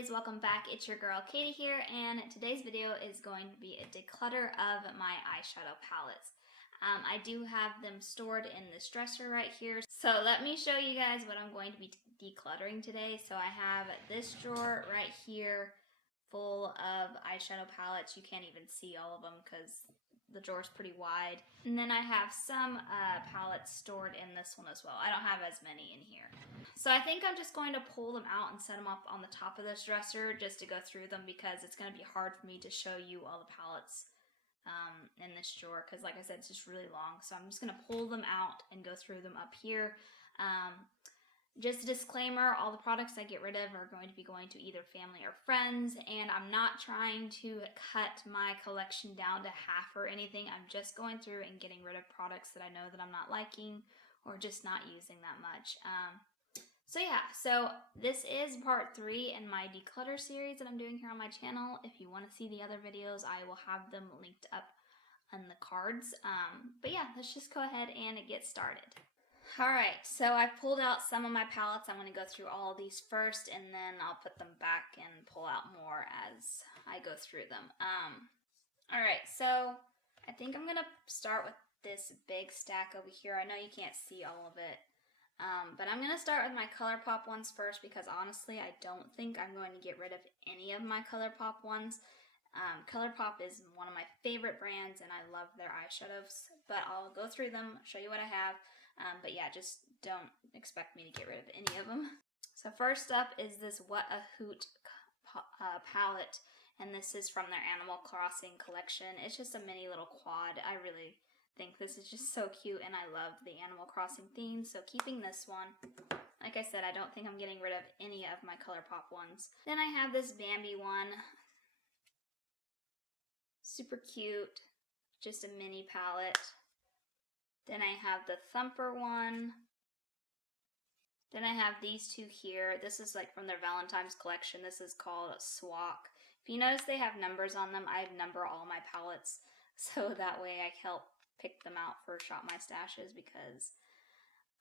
lovelies, welcome back. It's your girl Katie here, and today's video is going to be a declutter of my eyeshadow palettes. I do have them stored in this dresser right here, so let me show you guys what I'm going to be decluttering today. So I have this drawer right here full of eyeshadow palettes. You can't even see all of them because the drawer's pretty wide. And then I have some palettes stored in this one as well. I don't have as many in here. So I think I'm just going to pull them out and set them up on the top of this dresser just to go through them, because it's going to be hard for me to show you all the palettes in this drawer, because like I said, it's just really long. So I'm just going to pull them out and go through them up here. Just a disclaimer, all the products I get rid of are going to be going to either family or friends, and I'm not trying to cut my collection down to half or anything. I'm just going through and getting rid of products that I know that I'm not liking or just not using that much. So this is part 3 in my declutter series that I'm doing here on my channel. If you want to see the other videos, I will have them linked up on the cards. But yeah, let's just go ahead and get started. Alright, so I've pulled out some of my palettes. I'm going to go through all of these first, and then I'll put them back and pull out more as I go through them. Alright, so I think I'm going to start with this big stack over here. I know you can't see all of it, but I'm going to start with my ColourPop ones first, because honestly, I don't think I'm going to get rid of any of my ColourPop ones. ColourPop is one of my favorite brands, and I love their eyeshadows, but I'll go through them, show you what I have. But yeah, just don't expect me to get rid of any of them. So first up is this What a Hoot palette, and this is from their Animal Crossing collection. It's just a mini little quad. I really think this is just so cute, and I love the Animal Crossing theme, so keeping this one. Like I said, I don't think I'm getting rid of any of my ColourPop ones. Then I have this Bambi one. Super cute, just a mini palette. Then I have the Thumper one. Then I have these two here. This is like from their Valentine's collection. This is called Swak. If you notice, they have numbers on them. I number all my palettes, so that way I help pick them out for Shop My Stashes, because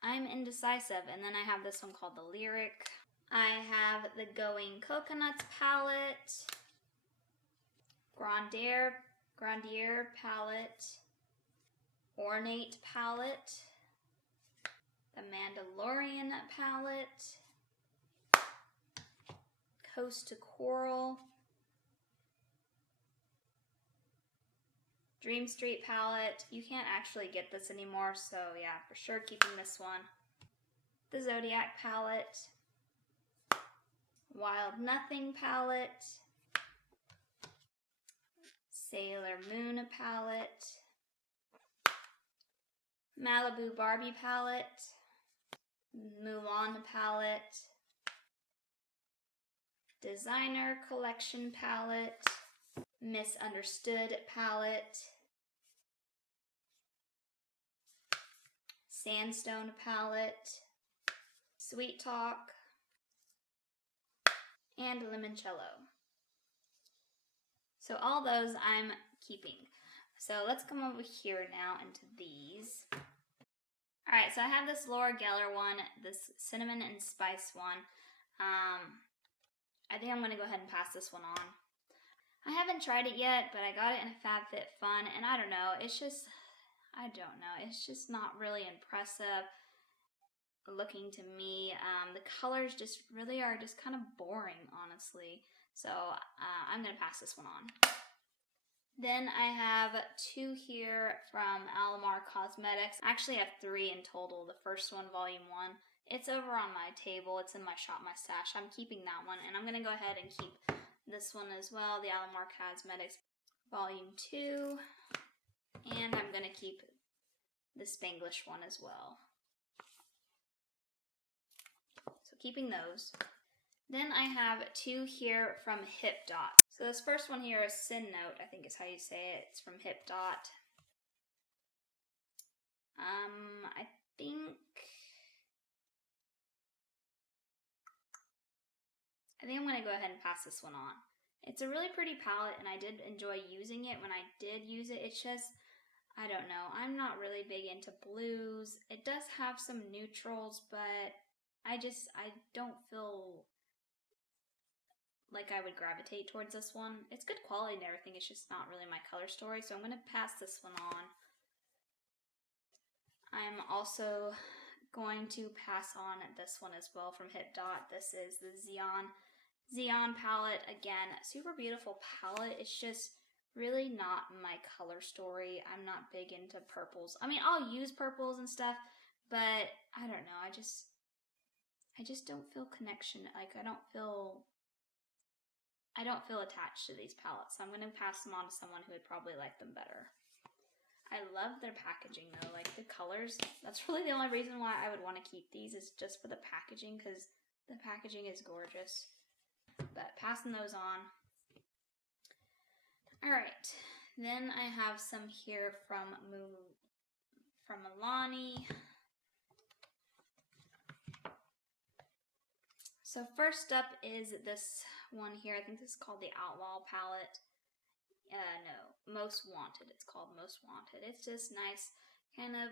I'm indecisive. And then I have this one called the Lyric. I have the Going Coconuts palette, Grandier palette, Ornate palette, the Mandalorian palette, Coast to Coral, Dream Street palette. You can't actually get this anymore, so yeah, for sure keeping this one. The Zodiac palette, Wild Nothing palette, Sailor Moon palette, Malibu Barbie palette, Mulan palette, Designer Collection palette, Misunderstood palette, Sandstone palette, Sweet Talk, and Limoncello. So all those I'm keeping. So let's come over here now into these. Alright, so I have this Laura Geller one, this Cinnamon and Spice one. I think I'm going to go ahead and pass this one on. I haven't tried it yet, but I got it in a FabFitFun, and I don't know, it's just, it's just not really impressive looking to me. The colors just really are just kind of boring, honestly. So I'm going to pass this one on. Then I have 2 here from Alamar Cosmetics. Actually, I have 3 in total. The first one, Volume 1. It's over on my table. It's in my Shop My Stash. I'm keeping that one. And I'm going to go ahead and keep this one as well, the Alamar Cosmetics Volume 2. And I'm going to keep the Spanglish one as well. So keeping those. Then I have 2 here from Hip Dot. So this first one here is Sin Note, I think is how you say it. It's from Hip Dot. I think I'm going to go ahead and pass this one on. It's a really pretty palette, and I did enjoy using it when I did use it. It's just, I don't know, I'm not really big into blues. It does have some neutrals, but I don't feel like I would gravitate towards this one. It's good quality and everything, it's just not really my color story, so I'm going to pass this one on. I'm also going to pass on this one as well from Hip Dot. This is the Xeon palette. Again, super beautiful palette. It's just really not my color story. I'm not big into purples. I mean, I'll use purples and stuff, but I don't know. I just don't feel connection. Like I don't feel attached to these palettes. So I'm going to pass them on to someone who would probably like them better. I love their packaging though, like the colors. That's really the only reason why I would want to keep these, is just for the packaging, because the packaging is gorgeous. But passing those on. Alright, then I have some here from Milani. So first up is this one here. I think this is called the Outlaw palette. No, Most Wanted. It's called Most Wanted. It's just nice, kind of,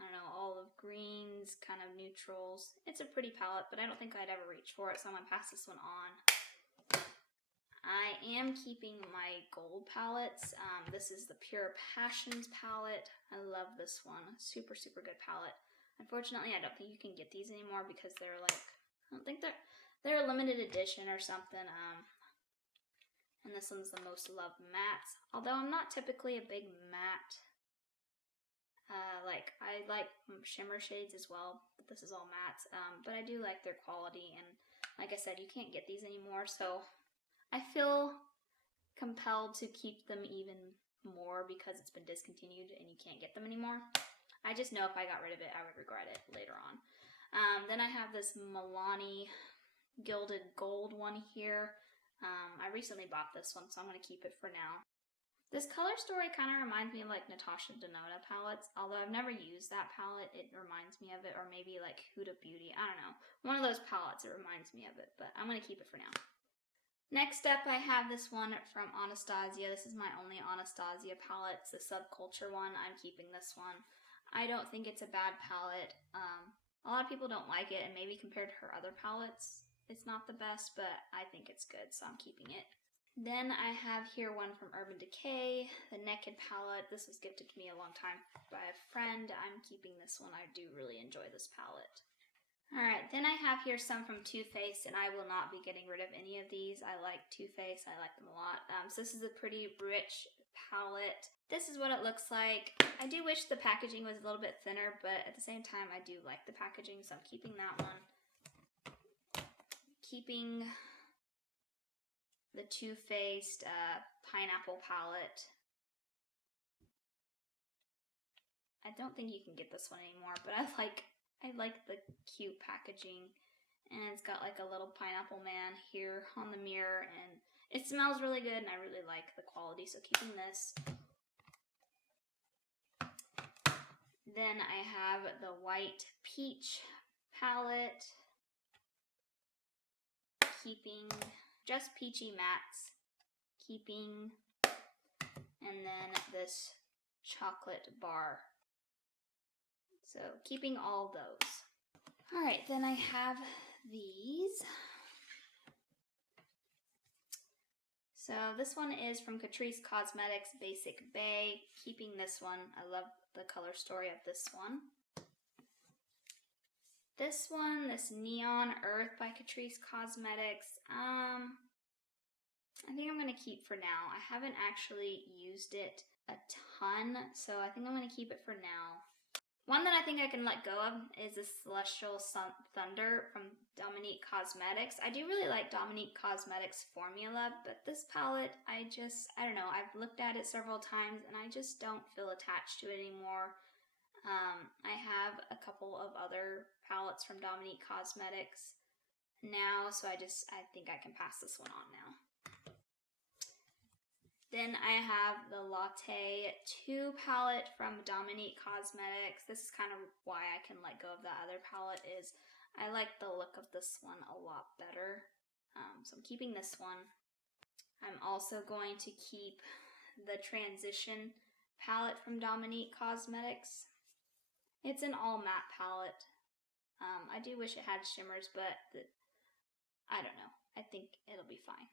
I don't know, olive greens, kind of neutrals. It's a pretty palette, but I don't think I'd ever reach for it, so I'm going to pass this one on. I am keeping my gold palettes. This is the Pure Passions palette. I love this one. Super, super good palette. Unfortunately, I don't think you can get these anymore because they're like, I don't think they're a limited edition or something. And this one's the Most Loved Mattes. Although I'm not typically a big matte. I like shimmer shades as well, but this is all mattes. But I do like their quality, and like I said, you can't get these anymore, so I feel compelled to keep them even more because it's been discontinued and you can't get them anymore. I just know if I got rid of it, I would regret it later on. Then I have this Milani Gilded Gold one here. I recently bought this one, so I'm going to keep it for now. This color story kind of reminds me of like Natasha Denona palettes, although I've never used that palette. It reminds me of it, or maybe like Huda Beauty. I don't know. One of those palettes, it reminds me of it, but I'm going to keep it for now. Next up, I have this one from Anastasia. This is my only Anastasia palette. It's the Subculture one. I'm keeping this one. I don't think it's a bad palette. A lot of people don't like it, and maybe compared to her other palettes, it's not the best, but I think it's good, so I'm keeping it. Then I have here one from Urban Decay, the Naked palette. This was gifted to me a long time by a friend. I'm keeping this one. I do really enjoy this palette. Alright, then I have here some from Too Faced, and I will not be getting rid of any of these. I like Too Faced. I like them a lot. So this is a pretty rich palette. This is what it looks like. I do wish the packaging was a little bit thinner, but at the same time, I do like the packaging, so I'm keeping that one. Keeping the Too Faced Pineapple palette. I don't think you can get this one anymore, but I like the cute packaging, and it's got like a little pineapple man here on the mirror, and it smells really good, and I really like the quality, so keeping this. Then I have the White Peach palette. Keeping just peachy mattes, keeping, and then this chocolate bar. So keeping all those. Alright, then I have these. So this one is from Catrice Cosmetics Basic Bay. Keeping this one. I love the color story of this one. This one, this Neon Earth by Catrice Cosmetics, I think I'm going to keep for now. I haven't actually used it a ton, so I think I'm going to keep it for now. One that I think I can let go of is this Celestial Thunder from Dominique Cosmetics. I do really like Dominique Cosmetics formula, but this palette, I don't know, I've looked at it several times and I just don't feel attached to it anymore. I have a couple of other palettes from Dominique Cosmetics now, so I think I can pass this one on now. Then I have the Latte 2 palette from Dominique Cosmetics. This is kind of why I can let go of that other palette, is I like the look of this one a lot better. So I'm keeping this one. I'm also going to keep the Transition palette from Dominique Cosmetics. It's an all matte palette. I do wish it had shimmers, but I don't know. I think it'll be fine.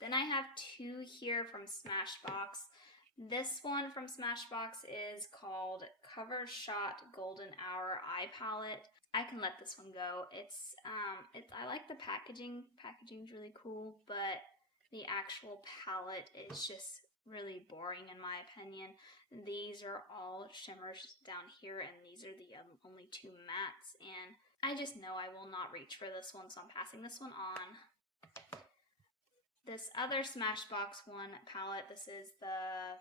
Then I have two here from Smashbox. This one from Smashbox is called Cover Shot Golden Hour Eye Palette. I can let this one go. I like the packaging. Packaging's really cool, but the actual palette is just really boring in my opinion. These are all shimmers down here, and these are the only two mattes, and I just know I will not reach for this one, so I'm passing this one on. This other Smashbox one palette, this is the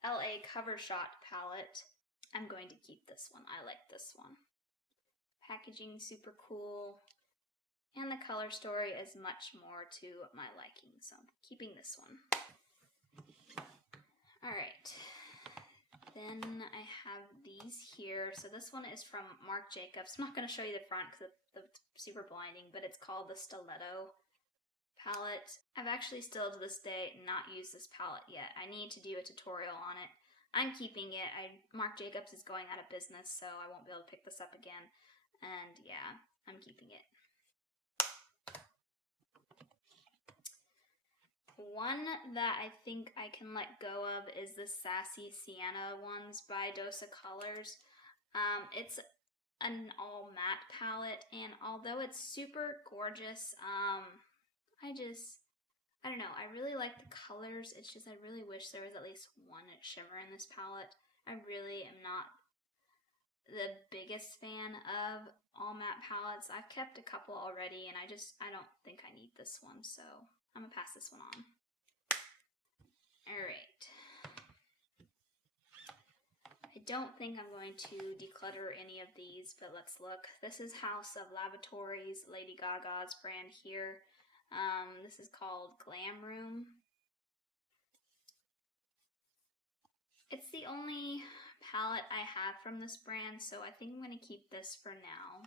LA Cover Shot palette. I'm going to keep this one. I like this one. Packaging super cool, and the color story is much more to my liking, so I'm keeping this one. Alright, then I have these here. So this one is from Marc Jacobs. I'm not going to show you the front because it's super blinding, but it's called the Stiletto palette. I've actually still to this day not used this palette yet. I need to do a tutorial on it. I'm keeping it. Marc Jacobs is going out of business, so I won't be able to pick this up again. And yeah, I'm keeping it. One that I think I can let go of is the Sassy Sienna ones by Dosa Colors. It's an all matte palette, and although it's super gorgeous, I don't know, I really like the colors. It's just I really wish there was at least one shimmer in this palette. I really am not the biggest fan of all matte palettes. I've kept a couple already, and I don't think I need this one, so I'm gonna pass this one on. Alright. I don't think I'm going to declutter any of these, but let's look. This is House of Lavatories, Lady Gaga's brand here. This is called Glam Room. It's the only palette I have from this brand, so I think I'm going to keep this for now.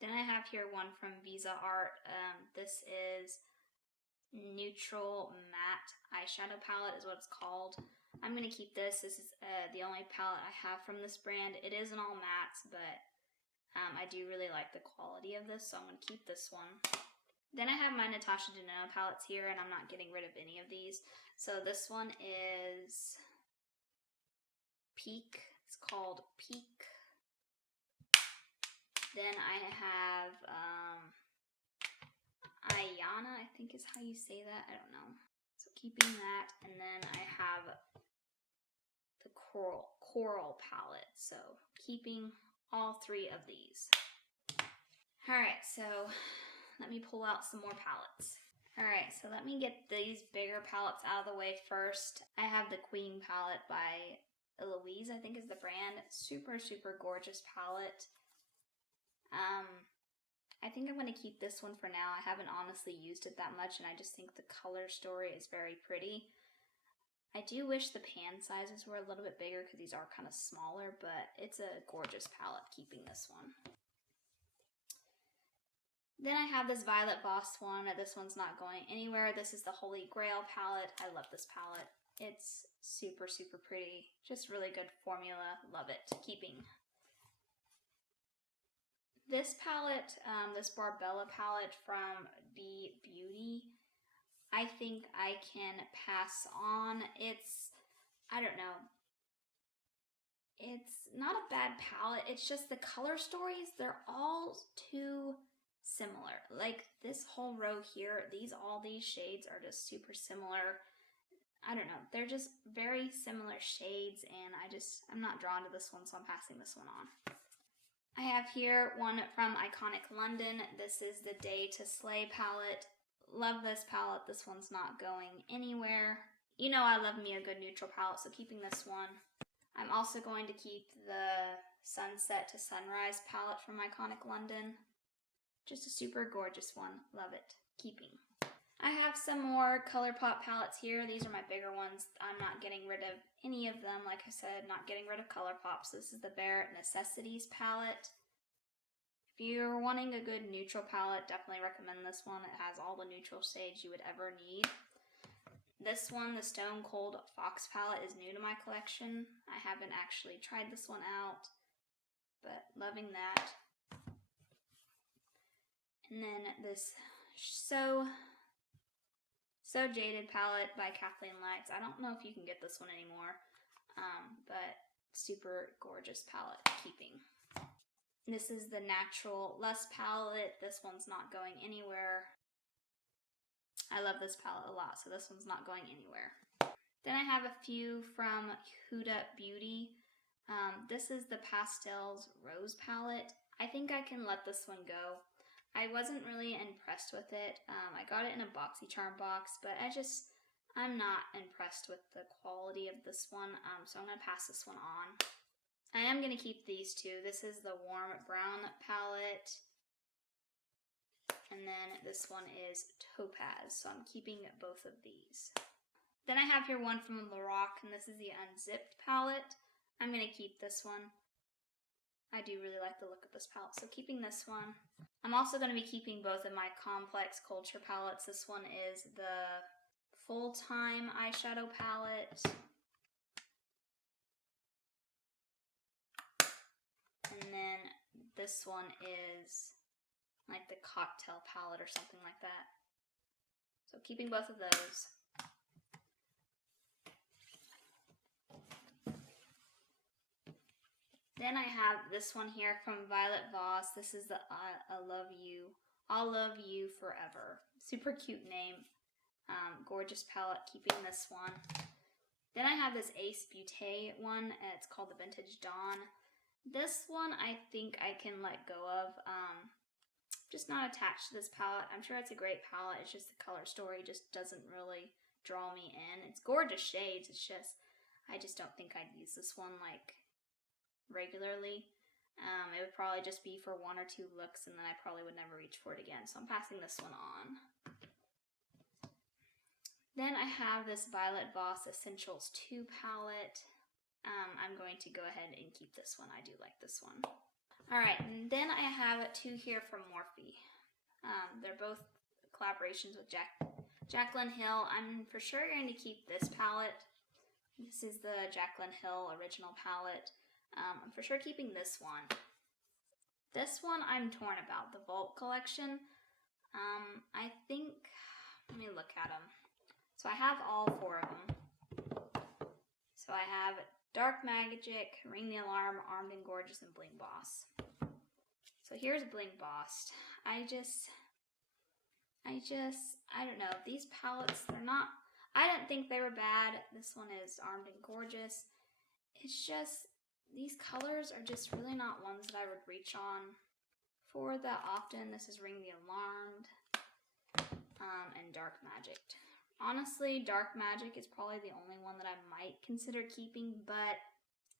Then I have here one from Visa Art. This is Neutral Matte Eyeshadow Palette is what it's called. I'm going to keep this. This is the only palette I have from this brand. It is an all mattes, but I do really like the quality of this, so I'm going to keep this one. Then I have my Natasha Denona palettes here, and I'm not getting rid of any of these. So this one is Peak. It's called Peak. Then I have Ayana, I think is how you say that. I don't know. So keeping that, and then I have the Coral palette. So keeping all three of these. Alright, so let me pull out some more palettes. Alright, so let me get these bigger palettes out of the way first. I have the Queen palette by Eloise, I think is the brand. Super, super gorgeous palette. I think I'm going to keep this one for now. I haven't honestly used it that much, and I just think the color story is very pretty. I do wish the pan sizes were a little bit bigger because these are kind of smaller, but it's a gorgeous palette, keeping this one. Then I have this Violet Voss one. This one's not going anywhere. This is the Holy Grail palette. I love this palette. It's super, super pretty. Just really good formula. Love it. Keeping. This palette, this Barbella palette from Be Beauty, I think I can pass on. I don't know. It's not a bad palette. It's just the color stories, they're all too similar. Like this whole row here, all these shades are just super similar. I don't know. They're just very similar shades, and I'm not drawn to this one, so I'm passing this one on. I have here one from Iconic London. This is the Day to Slay palette. Love this palette. This one's not going anywhere. You know I love me a good neutral palette, so keeping this one. I'm also going to keep the Sunset to Sunrise palette from Iconic London. Just a super gorgeous one. Love it. Keeping. I have some more ColourPop palettes here. These are my bigger ones. I'm not getting rid of any of them. Like I said, not getting rid of ColourPop. So this is the Bare Necessities palette. If you're wanting a good neutral palette, definitely recommend this one. It has all the neutral shades you would ever need. This one, the Stone Cold Fox palette, is new to my collection. I haven't actually tried this one out, but loving that. And then this So Jaded palette by Kathleen Lights. I don't know if you can get this one anymore, but super gorgeous palette keeping. This is the Natural Lust palette. This one's not going anywhere. I love this palette a lot, so this one's not going anywhere. Then I have a few from Huda Beauty. This is the Pastels Rose palette. I think I can let this one go. I wasn't really impressed with it. I got it in a BoxyCharm box, but I'm not impressed with the quality of this one, so I'm going to pass this one on. I am going to keep these two. This is the Warm Brown palette, and then this one is Topaz, so I'm keeping both of these. Then I have here one from Lorac, and this is the Unzipped palette. I'm going to keep this one. I do really like the look of this palette, so keeping this one. I'm also going to be keeping both of my Complex Culture palettes. This one is the Full-Time Eyeshadow palette. And then this one is like the Cocktail palette or something like that. So keeping both of those. Then I have this one here from Violet Voss. This is the I'll Love You Forever. Super cute name. Gorgeous palette, keeping this one. Then I have this Ace Beauté one. It's called the Vintage Dawn. This one I think I can let go of. Just not attached to this palette. I'm sure it's a great palette. It's just the color story just doesn't really draw me in. It's gorgeous shades. It's just, I just don't think I'd use this one like regularly. It would probably just be for one or two looks, and then I probably would never reach for it again, so I'm passing this one on. Then I have this Violet Voss Essentials 2 palette. I'm going to go ahead and keep this one. I do like this one. Alright, and then I have two here from Morphe. They're both collaborations with Jaclyn Hill. I'm for sure going to keep this palette. This is the Jaclyn Hill original palette. I'm for sure keeping this one. This one I'm torn about, the Vault collection. I think, let me look at them. So I have all four of them. So I have Dark Magic, Ring the Alarm, Armed and Gorgeous, and Bling Boss. So here's Bling Boss. I don't know. These palettes, I didn't think they were bad. This one is Armed and Gorgeous. It's just, these colors are just really not ones that I would reach on for that often. This is Ring the Alarmed and Dark Magic. Honestly, Dark Magic is probably the only one that I might consider keeping, but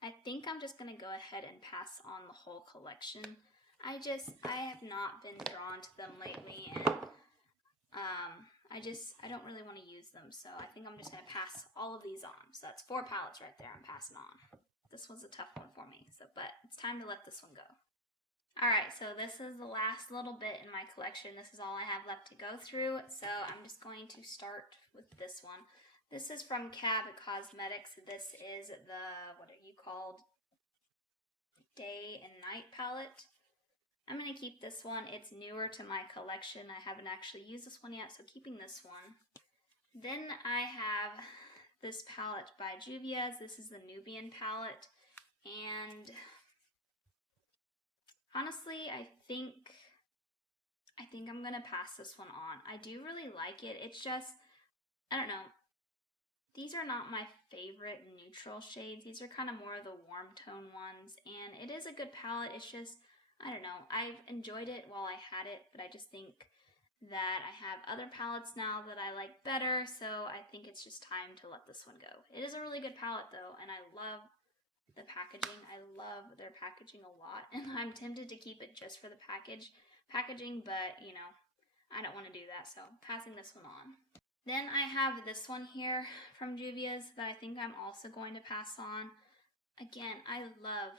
I think I'm just going to go ahead and pass on the whole collection. I have not been drawn to them lately, and I don't really want to use them, so I think I'm just going to pass all of these on. So that's 4 palettes right there I'm passing on. This was a tough one for me, but it's time to let this one go. Alright, so this is the last little bit in my collection. This is all I have left to go through, so I'm just going to start with this one. This is from Cab Cosmetics. This is the, what are you called? Day and Night palette. I'm going to keep this one. It's newer to my collection. I haven't actually used this one yet, so keeping this one. Then I have this palette by Juvia's. This is the Nubian palette, and honestly, I think I'm gonna pass this one on. I do really like it. It's just, I don't know. These are not my favorite neutral shades. These are kind of more of the warm tone ones, and it is a good palette. It's just, I don't know. I've enjoyed it while I had it, but I just think that I have other palettes now that I like better, so I think it's just time to let this one go. It is a really good palette though, and I love the packaging. I love their packaging a lot, and I'm tempted to keep it just for the packaging, but you know, I don't want to do that, so passing this one on. Then I have this one here from Juvia's that I think I'm also going to pass on. Again, I love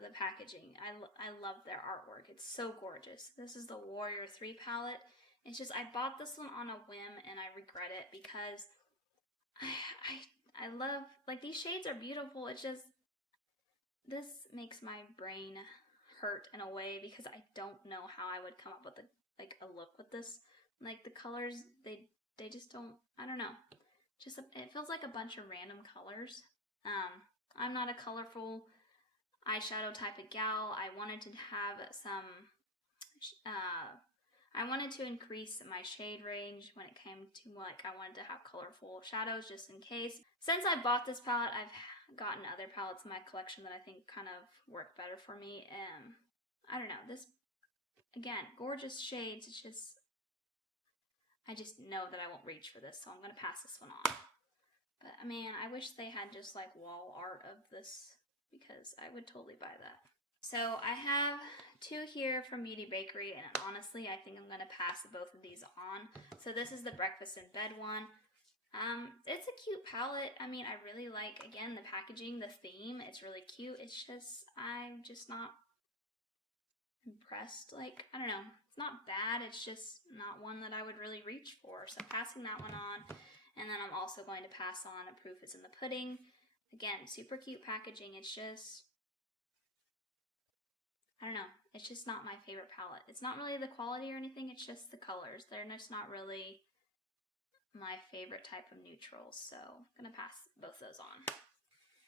the packaging. I love their artwork. It's so gorgeous. This is the Warrior 3 palette. It's just, I bought this one on a whim and I regret it because I love, like, these shades are beautiful. It's just, this makes my brain hurt in a way because I don't know how I would come up with a look with this. Like the colors, they just don't, I don't know. Just it feels like a bunch of random colors. I'm not a colorful eyeshadow type of gal. I wanted to have some, I wanted to increase my shade range when it came to like, I wanted to have colorful shadows just in case. Since I bought this palette, I've gotten other palettes in my collection that I think kind of work better for me. I don't know, this, again, gorgeous shades. It's just, I just know that I won't reach for this, so I'm gonna pass this one on. But I mean, I wish they had just like wall art of this because I would totally buy that. So I have two here from Beauty Bakery, and honestly, I think I'm gonna pass both of these on. So this is the Breakfast in Bed one. It's a cute palette. I mean, I really like, again, the packaging, the theme. It's really cute. It's just, I'm just not impressed. Like, I don't know. It's not bad. It's just not one that I would really reach for. So I'm passing that one on. And then I'm also going to pass on A Proof is in the Pudding. Again, super cute packaging. It's just, I don't know. It's just not my favorite palette. It's not really the quality or anything. It's just the colors. They're just not really my favorite type of neutrals, so I'm gonna pass both those on.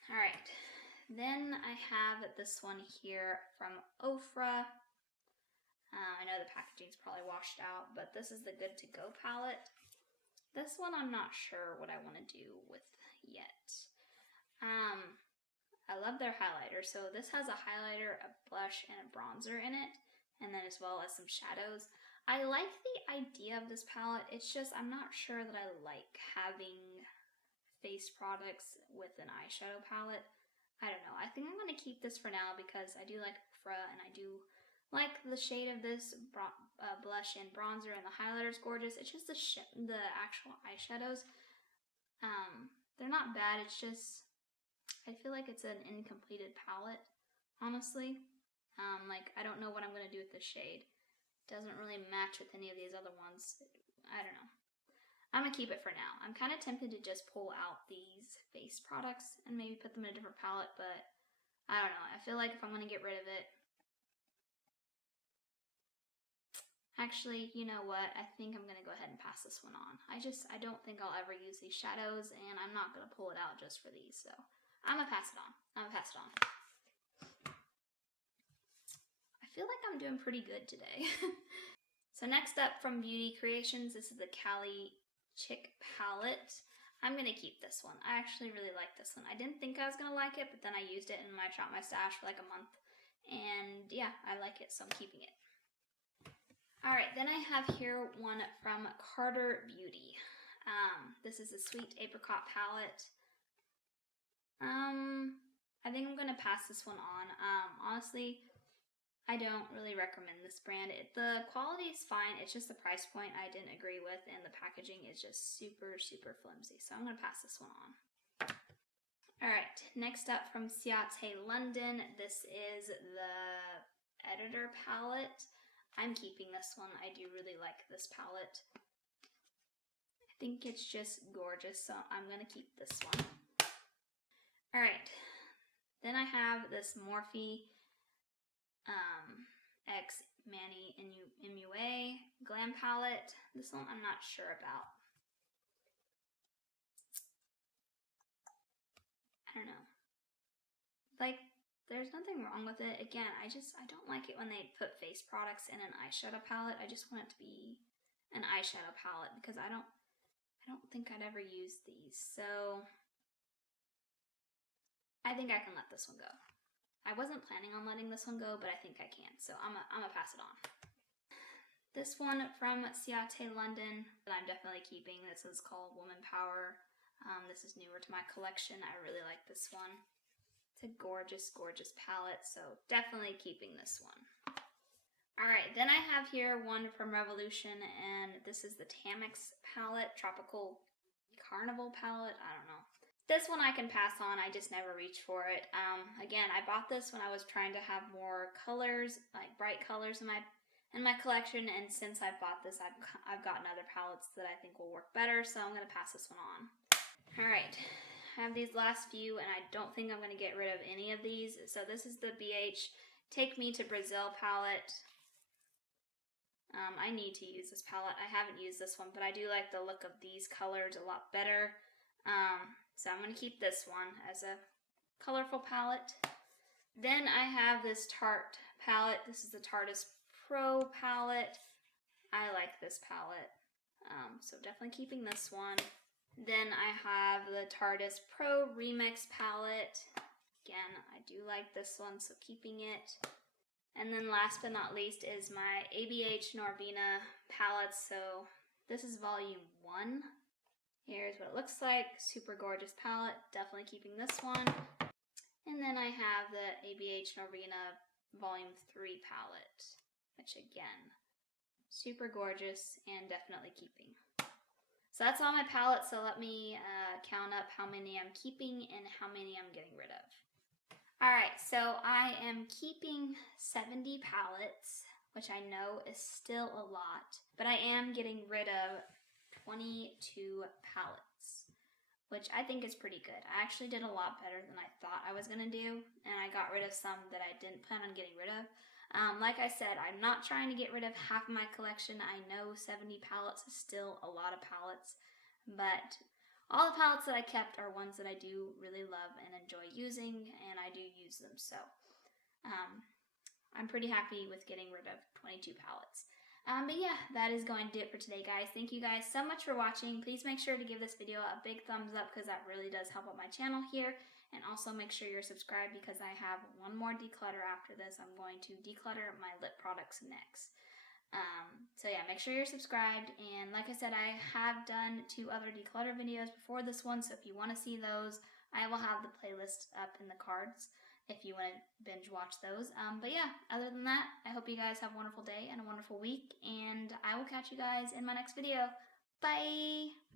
All right, then I have this one here from Ofra. I know the packaging's probably washed out, but this is the Good to Go palette. This one I'm not sure what I want to do with yet. I love their highlighter. So this has a highlighter, a blush, and a bronzer in it, and then as well as some shadows. I like the idea of this palette. It's just I'm not sure that I like having face products with an eyeshadow palette. I don't know. I think I'm going to keep this for now because I do like Ofra and I do like the shade of this blush and bronzer, and the highlighter is gorgeous. It's just the actual eyeshadows. They're not bad. It's just I feel like it's an incompleted palette, honestly. Like I don't know what I'm going to do with this shade. Doesn't really match with any of these other ones. I don't know. I'm gonna keep it for now. I'm kind of tempted to just pull out these face products and maybe put them in a different palette, but I don't know. I feel like if I'm gonna get rid of it, actually, you know what? I think I'm gonna go ahead and pass this one on. I don't think I'll ever use these shadows, and I'm not gonna pull it out just for these, so I'm gonna pass it on. I'm gonna pass it on. I feel like I'm doing pretty good today. So next up from Beauty Creations, this is the Cali Chick palette. I'm gonna keep this one. I actually really like this one. I didn't think I was gonna like it, but then I used it in my Shop My Stash for like a month, and yeah, I like it, so I'm keeping it. Alright, then I have here one from Carter Beauty. This is a Sweet Apricot palette. I think I'm gonna pass this one on. Honestly, I don't really recommend this brand. The quality is fine, it's just the price point I didn't agree with, and the packaging is just super, super flimsy, so I'm gonna pass this one on. Alright, next up from Ciate London, this is the Editor palette. I'm keeping this one. I do really like this palette. I think it's just gorgeous, so I'm gonna keep this one. Alright, then I have this Morphe X Manny MUA Glam palette. This one I'm not sure about. I don't know. Like, there's nothing wrong with it. Again, I don't like it when they put face products in an eyeshadow palette. I just want it to be an eyeshadow palette because I don't think I'd ever use these. So I think I can let this one go. I wasn't planning on letting this one go, but I think I can, so I'm gonna pass it on. This one from Ciate London that I'm definitely keeping. This is called Woman Power. This is newer to my collection. I really like this one. It's a gorgeous, gorgeous palette, so definitely keeping this one. Alright, then I have here one from Revolution, and this is the Tamex palette, Tropical Carnival palette. I don't know. This one I can pass on, I just never reach for it. Again, I bought this when I was trying to have more colors, like bright colors in my collection, and since I've bought this, I've gotten other palettes that I think will work better, so I'm gonna pass this one on. Alright, I have these last few, and I don't think I'm gonna get rid of any of these. So this is the BH Take Me to Brazil palette. I need to use this palette. I haven't used this one, but I do like the look of these colors a lot better. So I'm going to keep this one as a colorful palette. Then I have this Tarte palette. This is the Tarteist Pro palette. I like this palette, so definitely keeping this one. Then I have the Tarteist Pro Remix palette. Again, I do like this one, so keeping it. And then last but not least is my ABH Norvina palette. So this is volume 1. Here's what it looks like. Super gorgeous palette. Definitely keeping this one. And then I have the ABH Norvina volume 3 palette, which again, super gorgeous and definitely keeping. So that's all my palettes. So let me count up how many I'm keeping and how many I'm getting rid of. Alright, so I am keeping 70 palettes, which I know is still a lot, but I am getting rid of 22 palettes, which I think is pretty good. I actually did a lot better than I thought I was going to do, and I got rid of some that I didn't plan on getting rid of. Like I said, I'm not trying to get rid of half of my collection. I know 70 palettes is still a lot of palettes, but all the palettes that I kept are ones that I do really love and enjoy using, and I do use them. So I'm pretty happy with getting rid of 22 palettes. But yeah, that is going to do it for today, guys. Thank you guys so much for watching. Please make sure to give this video a big thumbs up because that really does help out my channel here. And also make sure you're subscribed because I have one more declutter after this. I'm going to declutter my lip products next. So yeah, make sure you're subscribed. And like I said, I have done 2 other declutter videos before this one. So if you want to see those, I will have the playlist up in the cards if you want to binge watch those. But yeah, other than that, I hope you guys have a wonderful day and a wonderful week. And I will catch you guys in my next video. Bye!